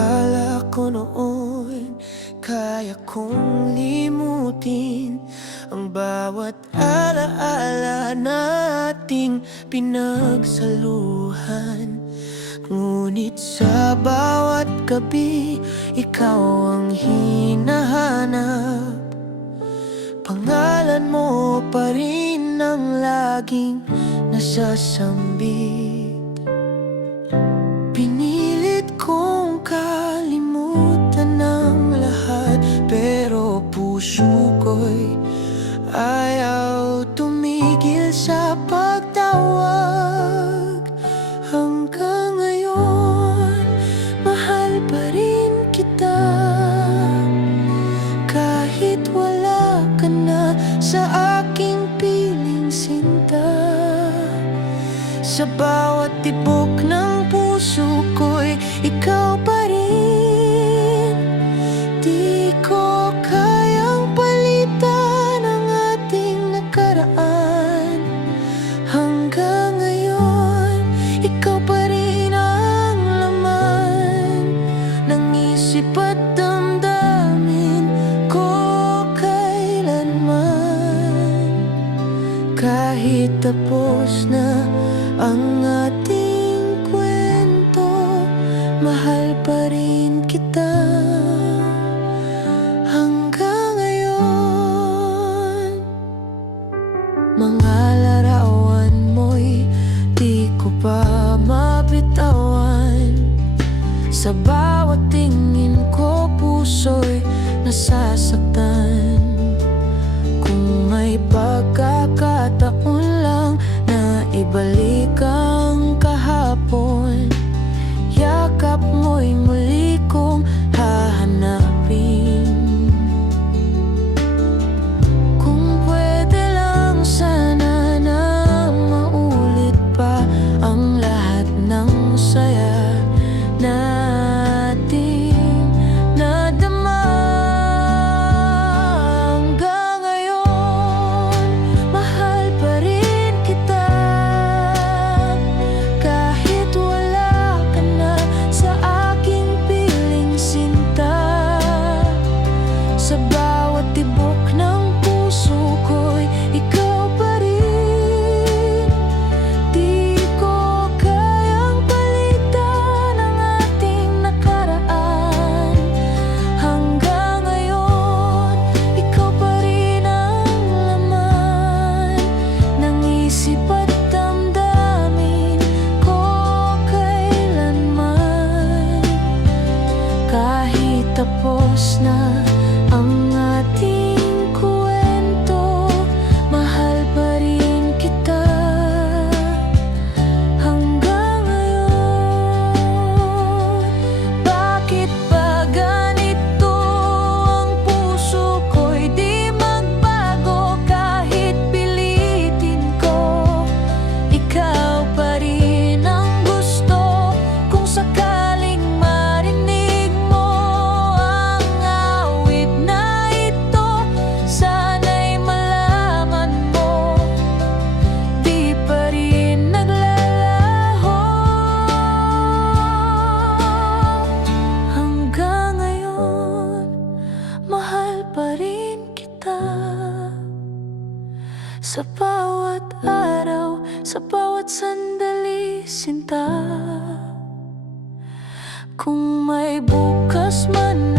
Akala ko noon kaya kong limutin ang bawat alaala nating pinagsaluhan. Ngunit sa bawat gabi, ikaw ang hinahanap. Pangalan mo pa rin ang laging nasasambit. Pinilit kong kalimutan ang lahat, pero puso ko'y ayaw tumigil sa pagtawag. Hanggang ngayon, mahal pa rin kita, kahit wala ka na sa aking piling sinta. Sa bawat tibok ng puso ko'y ikaw pa rin. Di ko kayang palitan ang ating nakaraan. Hanggang ngayon, ikaw pa rin ang laman ng isip at damdamin ko kailanman. Kahit tapos na ang ating kwento, mahal pa rin kita hanggang ngayon. Mga larawan mo'y di ko pa mabitawan. Sa bawat tingin ko, puso'y nasasaktan. Kung may pagkakataon lang na ibalik ang kahapon, yakap mo'y muli kong hahanapin. Kung pwede lang sana na maulit pa ang lahat ng saya nating nadama. Hanggang ngayon, mahal pa rin kita, kahit wala ka na sa aking piling sinta. Sa bawat tibok ng puso ko'y ikaw pa rin. Di ko kayang palitan ang ating nakaraan. Hanggang ngayon, ikaw pa rin ang laman ng isip at damdamin ko kailanman. Kahit tapos na ang ating kwento, mahal pa rin kita hanggang ngayon. Bakit ba ganito ang puso ko'y di magbago kahit pilitin ko? Ikaw pa rin ang gusto. Kung sakaling marinig mo ang awit na ito, sana'y malaman mo, di pa rin naglalaho. Hanggang ngayon, mahal pa rin kita. Sa bawat araw, sa bawat sandali, sinta. Kung may bukas man